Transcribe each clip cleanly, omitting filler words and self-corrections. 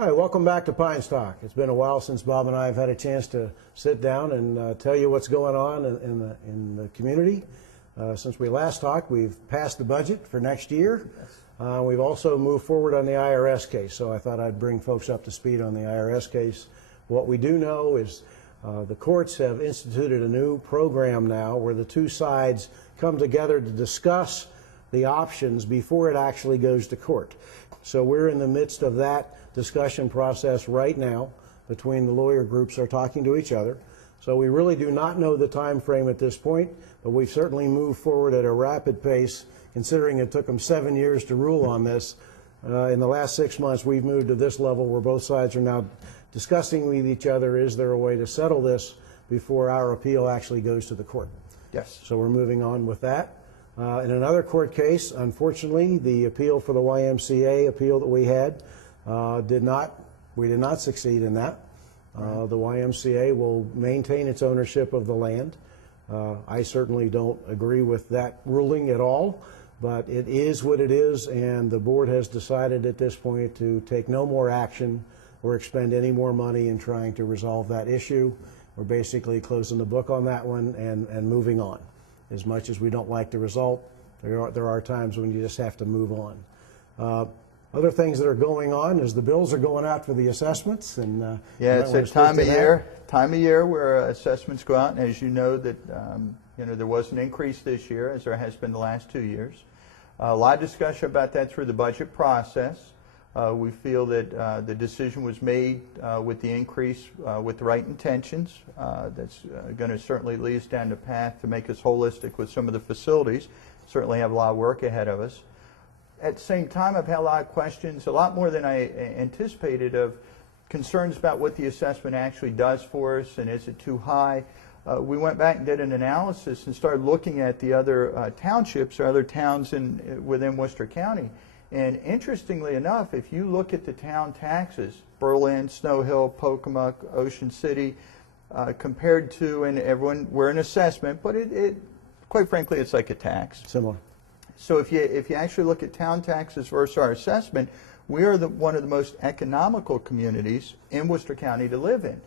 Hi, welcome back to Pines Talk. It's been a while since Bob and I have had a chance to sit down and tell you what's going on in the community. Since we last talked, we've passed the budget for next year. We've also moved forward on the IRS case, so I thought I'd bring folks up to speed on the IRS case. What we do know is the courts have instituted a new program now where the two sides come together to discuss the options before it actually goes to court. So we're in the midst of that discussion process right now. Between the lawyer groups are talking to each other. So we really do not know the time frame at this point, but we've certainly moved forward at a rapid pace, considering it took them 7 years to rule on this. In the last 6 months, we've moved to this level where both sides are now discussing with each other, is there a way to settle this before our appeal actually goes to the court? Yes. So we're moving on with that. In another court case, unfortunately, the appeal for the YMCA appeal that we had, we did not succeed in that. The YMCA will maintain its ownership of the land. I certainly don't agree with that ruling at all, but it is what it is, and the board has decided at this point to take no more action or expend any more money in trying to resolve that issue. We're basically closing the book on that one and moving on. As much as we don't like the result, there are times when you just have to move on. Other things that are going on is the bills are going out for the assessments, and yeah, it's a time of year where assessments go out, and as you know that there was an increase this year, as there has been the last 2 years. A lot of discussion about that through the budget process. We feel that the decision was made with the increase with the right intentions. That's going to certainly lead us down the path to make us holistic with some of the facilities. Certainly have a lot of work ahead of us. At the same time, I've had a lot of questions, a lot more than I anticipated, of concerns about what the assessment actually does for us and is it too high. We went back and did an analysis and started looking at the other townships or other towns within Worcester County. And interestingly enough, if you look at the town taxes, Berlin, Snow Hill, Pocomoke, Ocean City, compared to, and everyone, we're an assessment, but quite frankly, it's like a tax. Similar. So if you actually look at town taxes versus our assessment, we are one of the most economical communities in Worcester County to live in.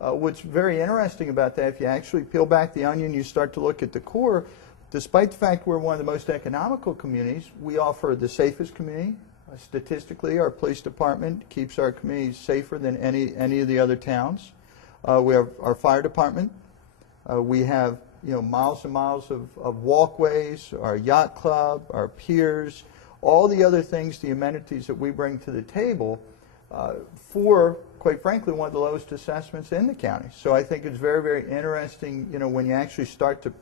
What's very interesting about that, if you actually peel back the onion, you start to look at the core, despite the fact we're one of the most economical communities, we offer the safest community. Statistically, our police department keeps our communities safer than any of the other towns. We have our fire department. We have miles and miles of walkways, our yacht club, our piers, all the other things, the amenities that we bring to the table for, quite frankly, one of the lowest assessments in the county. So I think it's very, very interesting, when you actually start to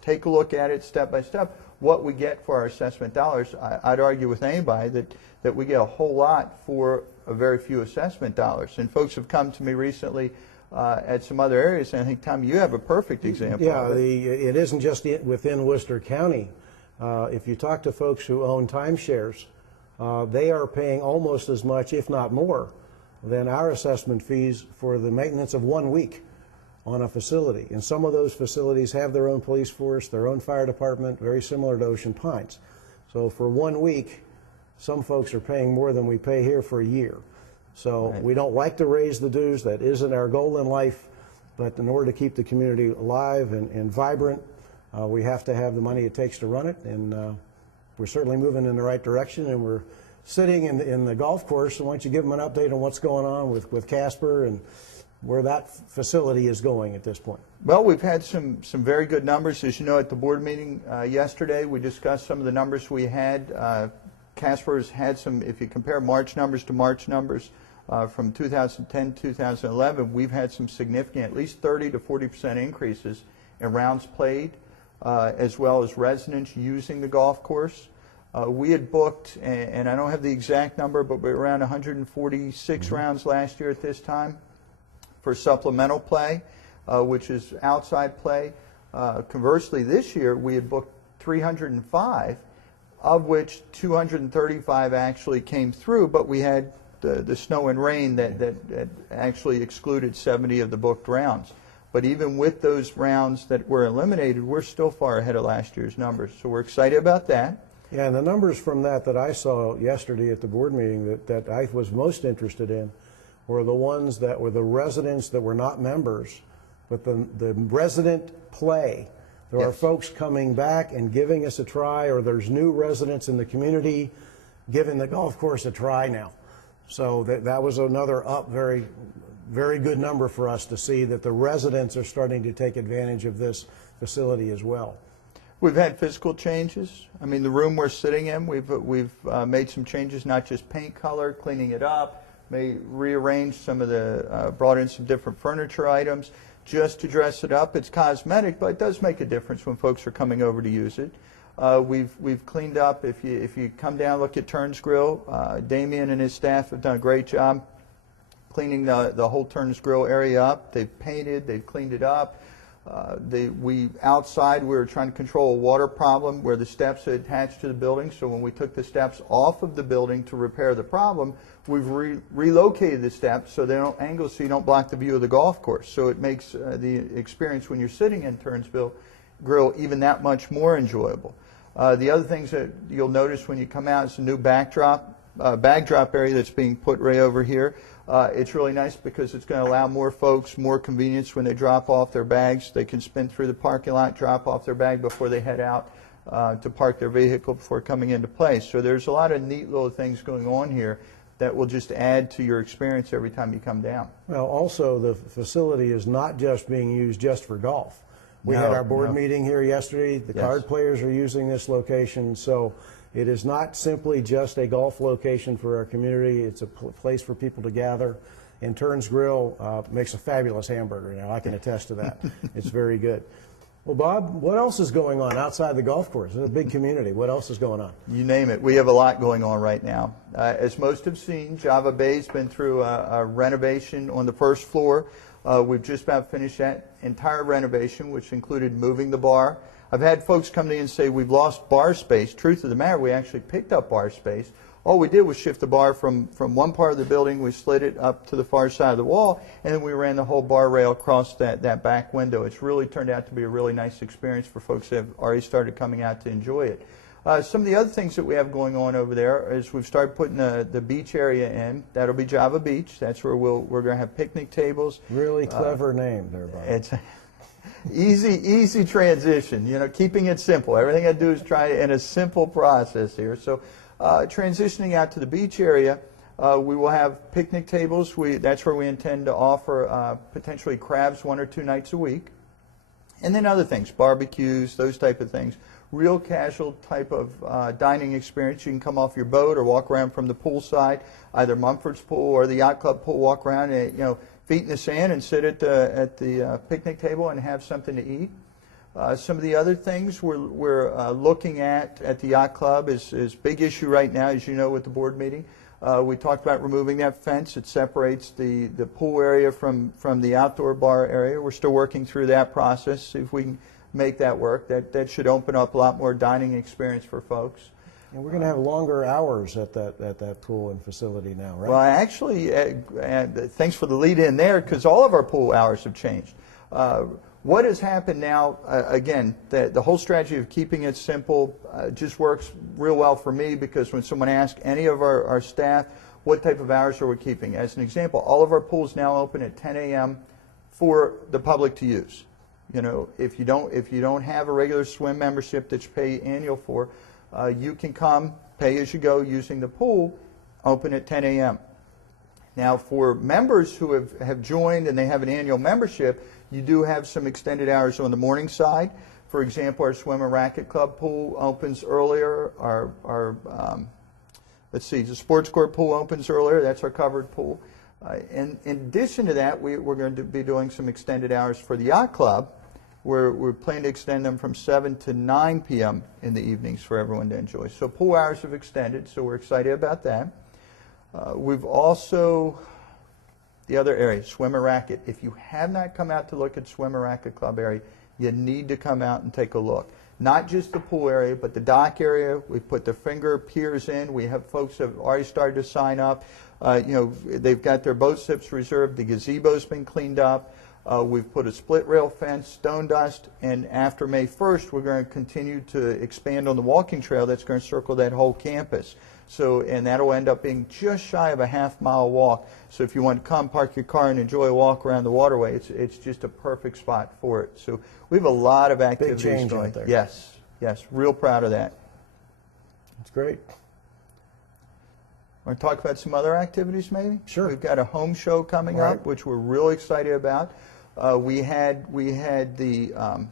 take a look at it step by step, what we get for our assessment dollars. I'd argue with anybody that we get a whole lot for a very few assessment dollars. And folks have come to me recently at some other areas, and I think, Tom, you have a perfect example. Yeah, of it. It isn't just within Worcester County. If you talk to folks who own timeshares, they are paying almost as much, if not more, than our assessment fees for the maintenance of 1 week on a facility. And some of those facilities have their own police force, their own fire department, very similar to Ocean Pines. So for 1 week, some folks are paying more than we pay here for a year. So right. We don't like to raise the dues. That isn't our goal in life. But in order to keep the community alive and vibrant, we have to have the money it takes to run it. And we're certainly moving in the right direction. And we're sitting in the golf course. And why don't you give them an update on what's going on with Casper and where that facility is going at this point? Well, we've had some very good numbers. As you know, at the board meeting yesterday, we discussed some of the numbers we had. Casper's had some, if you compare March numbers to March numbers, from 2010 to 2011, we've had some significant, at least 30 to 40% increases in rounds played, as well as residents using the golf course. We had booked, and I don't have the exact number, but we're around 146 rounds last year at this time for supplemental play, which is outside play. Conversely, this year we had booked 305, of which 235 actually came through, but we had the snow and rain that actually excluded 70 of the booked rounds. But even with those rounds that were eliminated, we're still far ahead of last year's numbers. So we're excited about that. Yeah, and the numbers from that I saw yesterday at the board meeting that I was most interested in were the ones that were the residents that were not members, but the resident play. There are Yes. folks coming back and giving us a try, or there's new residents in the community giving the golf course a try now. So that was another very, very good number for us to see that the residents are starting to take advantage of this facility as well. We've had physical changes. I mean, the room we're sitting in, we've made some changes, not just paint color, cleaning it up, rearranged some of brought in some different furniture items just to dress it up. It's cosmetic, but it does make a difference when folks are coming over to use it. We've cleaned up. If you come down, look at Turns Grill. Damien and his staff have done a great job cleaning the whole Turns Grill area up. They've painted, they've cleaned it up. Outside, we were trying to control a water problem where the steps are attached to the building. So when we took the steps off of the building to repair the problem, we've relocated the steps so they don't angle, so you don't block the view of the golf course. So it makes the experience when you're sitting in Turns Grill even that much more enjoyable. The other things that you'll notice when you come out is a new bag drop area that's being put right over here. It's really nice because it's going to allow more folks more convenience when they drop off their bags. They can spin through the parking lot, drop off their bag before they head out to park their vehicle before coming into place. So there's a lot of neat little things going on here that will just add to your experience every time you come down. Well, also the facility is not just being used just for golf. We had our board meeting here yesterday. The card players are using this location, so it is not simply just a golf location for our community. It's a place for people to gather. And Turns Grill makes a fabulous hamburger now. I can attest to that. It's very good. Well, Bob, what else is going on outside the golf course? It's a big community. What else is going on? You name it. We have a lot going on right now. As most have seen, Java Bay's been through a renovation on the first floor. We've just about finished that entire renovation, which included moving the bar. I've had folks come to me and say, we've lost bar space. Truth of the matter, we actually picked up bar space. All we did was shift the bar from one part of the building, we slid it up to the far side of the wall, and then we ran the whole bar rail across that back window. It's really turned out to be a really nice experience for folks that have already started coming out to enjoy it. Some of the other things that we have going on over there is we've started putting the beach area in. That'll be Java Beach. That's where we're going to have picnic tables. Really clever name there, Bob. It's easy transition, you know, keeping it simple. Everything I do is try in a simple process here. So transitioning out to the beach area, we will have picnic tables. That's where we intend to offer potentially crabs 1 or 2 nights a week. And then other things, barbecues, those type of things. Real casual type of dining experience. You can come off your boat or walk around from the pool side, either Mumford's pool or the yacht club pool, walk around and, you know, feet in the sand and sit at the picnic table and have something to eat. Some of the other things we're looking at the yacht club is big issue right now, as you know, with the board meeting. We talked about removing that fence. It separates the pool area from the outdoor bar area. We're still working through that process, see if we can make that work. That should open up a lot more dining experience for folks. And we're going to have longer hours at that pool and facility now, right? Well, actually, thanks for the lead in there, because all of our pool hours have changed. What has happened now, again, the whole strategy of keeping it simple just works real well for me, because when someone asks any of our staff, what type of hours are we keeping? As an example, all of our pools now open at 10 a.m. for the public to use. You know, if you don't have a regular swim membership that you pay annual for, you can come, pay as you go, using the pool, open at 10 a.m. Now, for members who have joined and they have an annual membership, you do have some extended hours on the morning side. For example, our Swim and Racket Club pool opens earlier. The Sports Court pool opens earlier. That's our covered pool. In addition to that, we're going to be doing some extended hours for the Yacht Club. We're planning to extend them from 7 to 9 p.m. in the evenings for everyone to enjoy. So pool hours have extended, so we're excited about that. We've also, the other area, Swim and Racket. If you have not come out to look at Swim and Racket Club area, you need to come out and take a look. Not just the pool area, but the dock area. We've put the finger piers in. We have folks that have already started to sign up. They've got their boat slips reserved. The gazebo's been cleaned up. We've put a split rail fence, stone dust, and after May 1st, we're going to continue to expand on the walking trail that's going to circle that whole campus. So, and that'll end up being just shy of a half-mile walk. So if you want to come park your car and enjoy a walk around the waterway, it's just a perfect spot for it. So we have a lot of activities Big change going. out there. Yes, yes, real proud of that. That's great. Want to talk about some other activities maybe? Sure. We've got a home show coming Right. up, which we're really excited about. We had the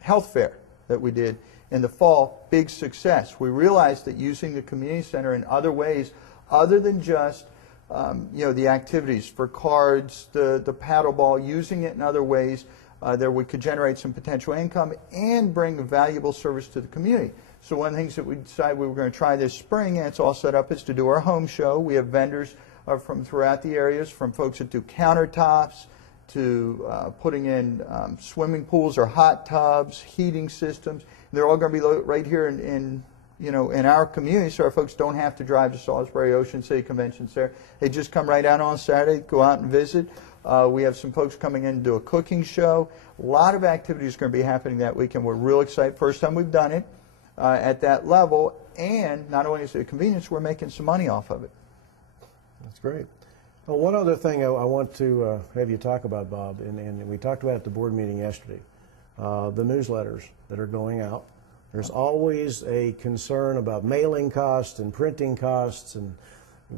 health fair that we did in the fall, big success. We realized that using the community center in other ways, other than just the activities for cards, the paddle ball, using it in other ways, that we could generate some potential income and bring a valuable service to the community. So one of the things that we decided we were going to try this spring, and it's all set up, is to do our home show. We have vendors from throughout the areas, from folks that do countertops to putting in swimming pools or hot tubs, heating systems. They're all going to be right here in our community, so our folks don't have to drive to Salisbury, Ocean City Convention Center. They just come right out on Saturday, go out and visit. We have some folks coming in to do a cooking show. A lot of activities are going to be happening that weekend. We're real excited. First time we've done it at that level, and not only is it a convenience, we're making some money off of it. That's great. Well, one other thing I want to have you talk about, Bob, and we talked about it at the board meeting yesterday, the newsletters that are going out. There's always a concern about mailing costs and printing costs, and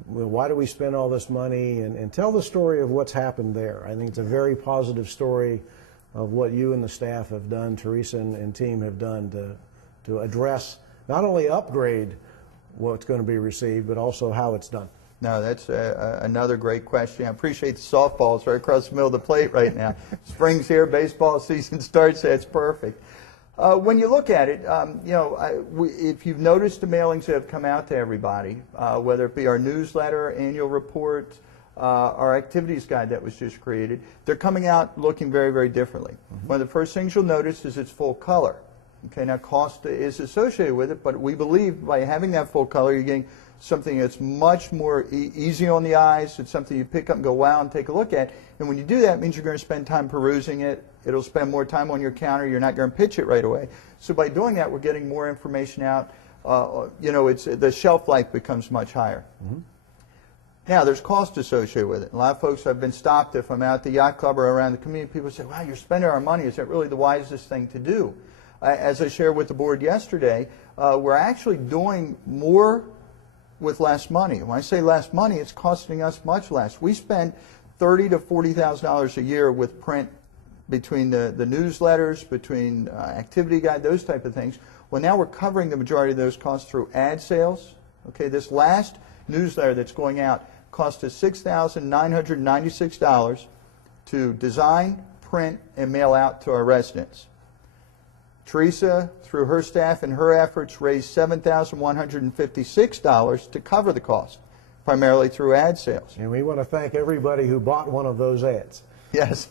why do we spend all this money, and tell the story of what's happened there. I think it's a very positive story of what you and the staff have done, Teresa and team have done to address, not only upgrade what's going to be received, but also how it's done. No, that's another great question. I appreciate the softballs right across the middle of the plate right now. Spring's here, baseball season starts, that's perfect. When you look at it, if you've noticed the mailings that have come out to everybody, whether it be our newsletter, annual report, our activities guide that was just created, they're coming out looking very, very differently. Mm-hmm. One of the first things you'll notice is it's full color. Okay, now cost is associated with it, but we believe by having that full color, you're getting something that's much more easy on the eyes. It's something you pick up and go, wow, and take a look at. And when you do that, it means you're going to spend time perusing it. It'll spend more time on your counter. You're not going to pitch it right away. So by doing that, we're getting more information out. The shelf life becomes much higher. Mm-hmm. Now, there's cost associated with it. A lot of folks, I've been stopped if I'm at the yacht club or around the community, people say, wow, you're spending our money. Is that really the wisest thing to do? As I shared with the board yesterday, we're actually doing more with less money. When I say less money, it's costing us much less. We spend $30,000 to $40,000 a year with print, between the newsletters, between activity guide, those type of things. Well, now we're covering the majority of those costs through ad sales. Okay, this last newsletter that's going out cost us $6,996 to design, print, and mail out to our residents. Teresa, through her staff and her efforts, raised $7,156 to cover the cost, primarily through ad sales. And we want to thank everybody who bought one of those ads. Yes.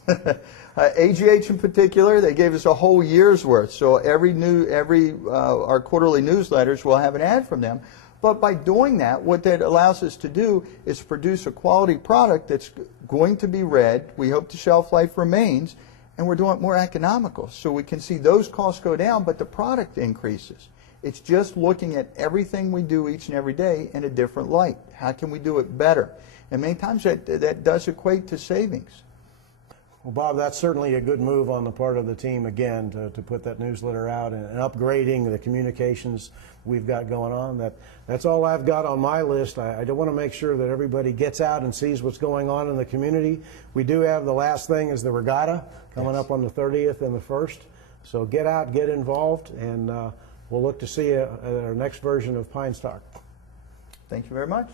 AGH in particular, they gave us a whole year's worth. So our quarterly newsletters will have an ad from them. But by doing that, what that allows us to do is produce a quality product that's going to be read. We hope the shelf life remains. And we're doing it more economical. So we can see those costs go down, but the product increases. It's just looking at everything we do each and every day in a different light. How can we do it better? And many times that does equate to savings. Well, Bob, that's certainly a good move on the part of the team, again, to put that newsletter out and upgrading the communications we've got going on. That's all I've got on my list. I do want to make sure that everybody gets out and sees what's going on in the community. We do have the last thing is the regatta coming up on the 30th and the 1st. So get out, get involved, and we'll look to see you at our next version of Pine Stock. Thank you very much.